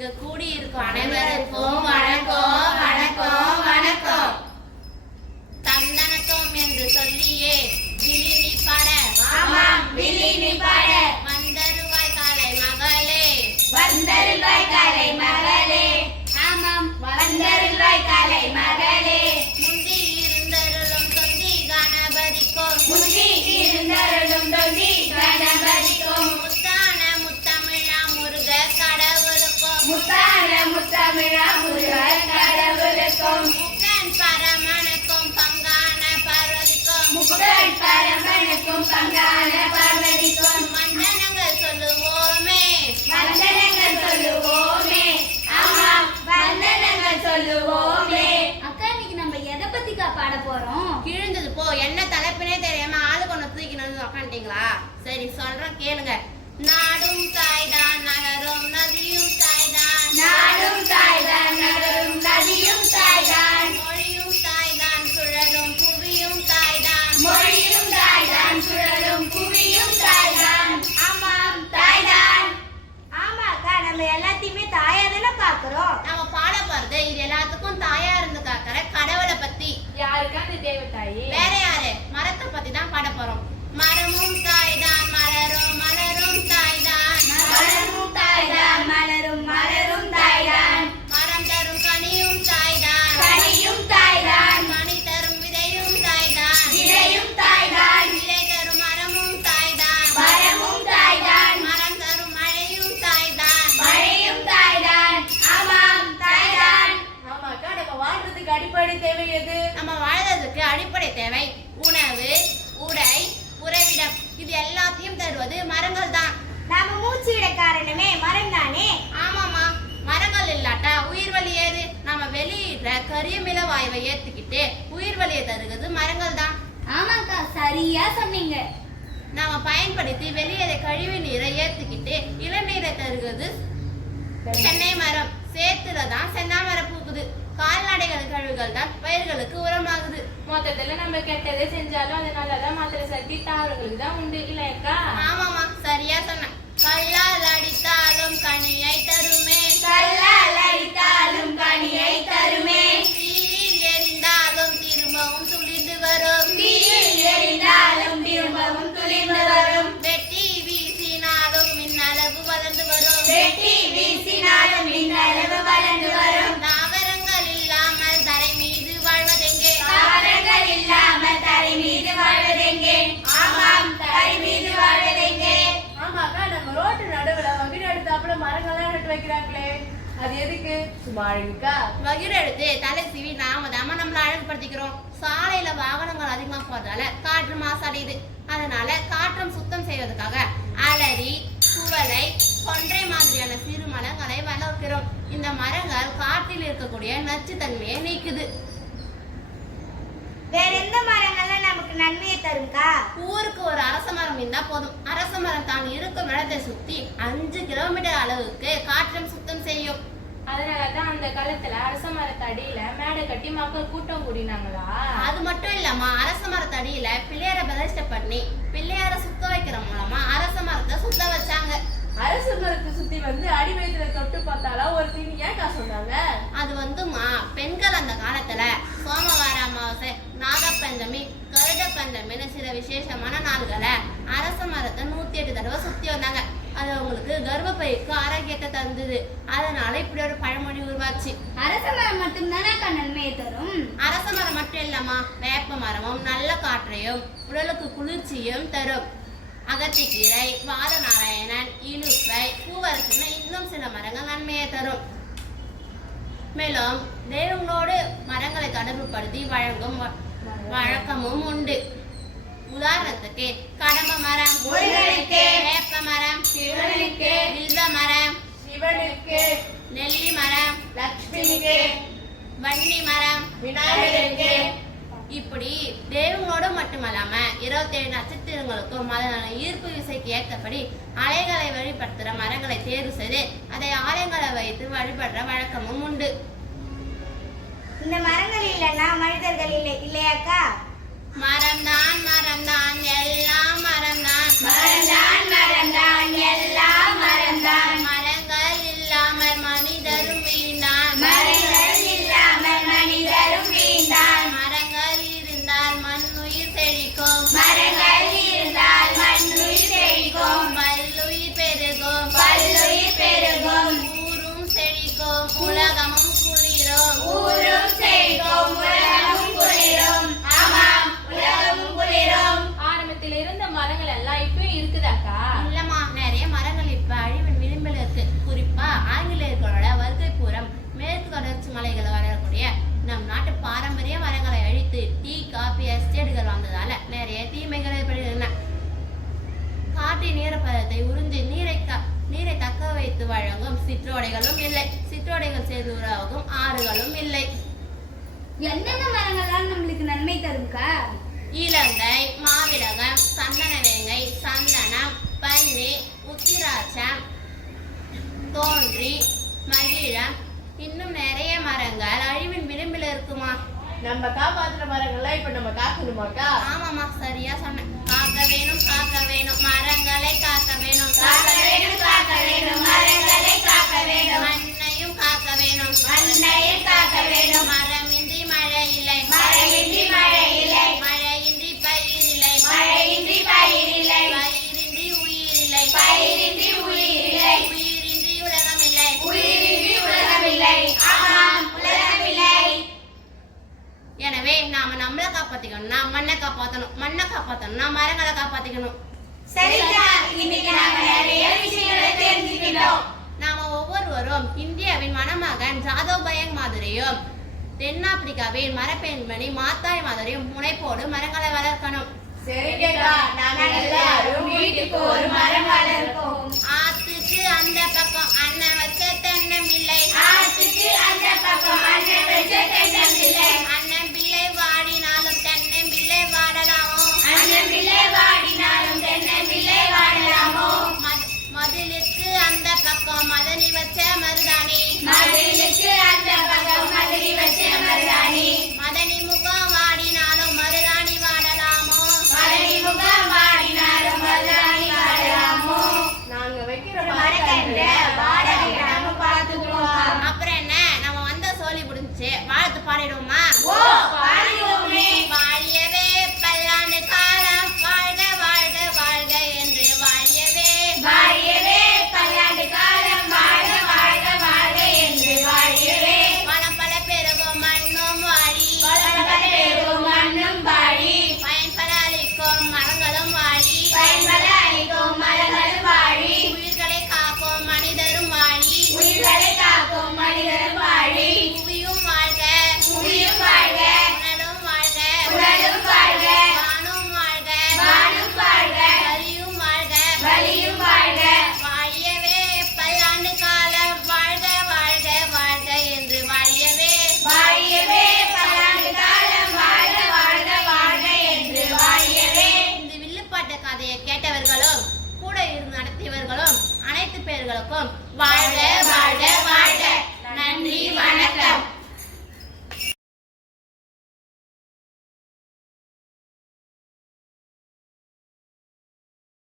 இங்க கூடி இருக்கும் அனைவருக்கும் வணக்கம். பரமனுக்கும் பங்கான பார்வதிக்கும் மந்தனங்கள் சொல்லுவோமே. வந்தனங்கள் சொல்லுவோமே. ஆமாம் வந்தனங்கள் சொல்லுவோமே. அக்கா இன்னைக்கு நம்ம எதை பத்திக்கா பாட போறோம்? கிழிஞ்சது போ. என்ன தலைப்பினே தெரியாம ஆளுக்கு ஒண்ணு தூக்கிட்டு வந்து உக்காந்துட்டீங்களா? சரி சொல்றேன் கேளுங்க. நாடும் போறோம் மரமும் தாய்தான் மலரும் மலரும் தாய்தான். மலரும் தாய்தான் மலரும் மலரும் தாய்தான். மரம் தரும் கனியும் தாய்தான். கனியும் தாய்தான். மணி தரும் விதையும் தாய்தான். விதையும் தாய்தான். விதை தரும் மரமும் தாய்தான். மரமும் தாய்தான். மரம் தரும் மழையும் தாய்தான். மழையும் தாய்தான். ஆமாம் தாய்தான். ஆமாக்கா நம்ம வாழ்றதுக்கு அடிப்படை தேவை எது? நம்ம வாழ்றதுக்கு அடிப்படை தேவை உணவு உடை உறைவிடம். இது எல்லாத்தையும் தருவது மரங்கள் தான். நாம மூச்சு விட காரணமே மரம் தானே ஆமாமா மரங்கள் இல்லாட்டா உயிர் வலி ஏது? நாம வெளியிடுற கரியமில வாயுவை ஏத்துக்கிட்டு உயிர் வலியை தருகிறது மரங்கள் தான். ஆமாக்கா சரியா சொன்னீங்க. நாம பயன்படுத்தி வெளியேற கழிவு நீரை ஏத்துக்கிட்டு இளநீரை தருகிறது. தென்னை மரம். சேத்துல தான் சென்னாமரம் பூக்குது. கால்நடைகள் கழிவுகள் தான் பயிர்களுக்கு உரமாகுது. மொத்தத்துல நம்ம கெட்டதை செஞ்சாலும் அது நல்லதா மாத்திர சக்தி தாவரங்களுக்கு தான் உண்டு இல்லையாக்கா ஆமாமா சரியா சொன்ன கல்லால் அடித்தாலும் கனியை தருமே. கல்லால் அடித்தாலும் கனியை தருமே. தீயில் எரிந்தாலும் திரும்பவும் துளிர்ந்து வரும். தீயில் எரிந்தாலும் வைக்கிறாங்களே? அது எதுக்கு? சும்மா அழகுக்கா? வகிர் எடுத்து தலை சீவி நாம தாம நம்மள அழகுபடுத்திக்கிறோம். சாலையில வாகனங்கள் அதிகமா போறதால காற்று மாசடையுது. அதனால காற்றம் சுத்தம் செய்வதற்காக அலரி குவலை கொன்றை மாதிரியான சிறு மரங்களை வளர்க்கிறோம். இந்த மரங்கள் காற்றில் இருக்கக்கூடிய நச்சுத்தன்மையை நீக்குது. வேற எந்த மரங்கள்லாம் நமக்கு நன்மையை தரும்க்கா? ஊருக்கு ஒரு அரச மரம் இருந்தா போதும். அரச மரம் தான் இருக்கும் இடத்தை சுத்தி அஞ்சு கிலோமீட்டர் அளவுக்கு காற்றம் சுத்தம் செய்யும். அதனாலதான் அந்த காலத்துல அரச மரத்தடியில மேடை கட்டி மக்கள் கூட்டம் கூடினாங்களா? அது மட்டும் இல்லாம அரச மரத்தடியில பிள்ளையார பிரதிஷ்டை பண்ணி பிள்ளையார சுத்த வைக்கிற மூலமா அரச மரத்தை சுத்த வச்சாங்க. அரச மரத்தை சுத்தி வந்து அடி வயிற்றுல தொட்டு பார்த்தாலா ஒரு தீனி ஏன்க்கா சொன்னாங்க அது வந்துமா பெண்கள் அந்த காலத்துல சோமவார அமாவாசை நாகப்பஞ்சமி கருட பஞ்சமின்னு சில விசேஷமான நாள்களை அரச மரத்தை நூத்தி எட்டு தடவை சுத்தி வந்தாங்க. அது அவங்களுக்கு கர்ப்பப்பைக்கு ஆரோக்கியத்தை தந்தது. அதனால இப்படி ஒரு பழமொழி உருவாச்சு. அரச மரம் மட்டும்தானே அக்கா நன்மையை தரும்? அரச மரம் மட்டும் இல்லாமா வேப்ப மரமும் நல்ல காற்றையும் உடலுக்கு குளிர்ச்சியும் தரும். அகத்திக்கீரை வாதநாராயணன் இலுப்பை பூவரசுன்னு இன்னும் சில மரங்கள் நன்மையை தரும். மேலும் தெய்வங்களோடு மரங்களை தொடர்புபடுத்தி வழங்கும் வழக்கமும் உண்டு. உதாரணத்துக்கு கடம்ப மரம் வேப்ப மரம் வில்வ மரம் நெல்லி மரம் லக்ஷ்மிக்கு வன்னி மரம் விநாயகருக்கு இப்படி தெய்வங்களோடு மட்டுமல்லாம இருபத்தேழு நட்சத்திரங்களுக்கும் அதனால ஈர்ப்பு விசைக்கு ஏற்றபடி அலைகளை வழிபடுத்துற மரங்களை தேர்வு செய்து அதை ஆலயங்களை வைத்து வழிபடுற வழக்கமும் உண்டு. இந்த மரங்கள் இல்லைன்னா மனிதர்கள் மலைகளை வளரக்கூடிய நம் நாட்டு பாரம்பரிய மரங்களை அழித்து டீ காபி எஸ்டேட்டுகள் வந்ததால நிறைய தீமைகள் ஏற்படுகின்றன. காற்றின் ஈரப்பதத்தை உறிஞ்சி நீரை க- நீரை தக்க வைத்து வழங்கும் சிற்றோடைகளும் இல்லை. சிற்றோடைகள் சேர்ந்து உருவாகும் ஆறுகளும் இல்லை. எந்தெந்த மரங்கள்லாம் நம்மளுக்கு நன்மை தரும்க்கா இலங்கை மாவிலகம் சந்தனவேங்கை சந்தனம் பன்னி உத்திராட்சம் தோன்றி மகிழம் இன்னும் நிறைய மரங்கள் அழிவின் விளிம்பில் இருக்குமா? நம்ம காப்பாத்துற மரங்கள்லாம் இப்ப நம்ம காக்கணுமாக்கா? ஆமாமா சரியா சொன்னேன் காக்க வேணும் காக்க வேணும். மரங்களை காக்க வேணும் காக்க வேணும். காக்க வேணும். காப்பாத்திக்கணும்னா மண்ணை காப்பாத்தணும் மண்ணை காப்பாத்தணும்னா மரங்களை காப்பாத்திக்கணும். சரிக்கா இன்னைக்கு நாம ஒவ்வொருவரும் இந்தியாவின் மணமகன் ஜாதவ் பயங் மாதிரியும் தென்னாப்பிரிக்காவின் மரப்பெண்மணி மாத்தாய் மாதிரியும் முனைப்போடு மரங்களை வளர்க்கணும். ஆத்துக்கு அந்த பக்கம் அண்ணன் வச்ச தென்னம்பிள்ளை ஆத்துக்கு அந்த பக்கம் மதனி வச்ச மருதாணி மதிலுக்கு அந்த பக்கம் கதையை கேட்டவர்களும் கூட இருந்து நடத்தியவர்களும் அனைத்து பேர்களுக்கும் வாழ்க வாழ்க வாழ்க. நன்றி வணக்கம்.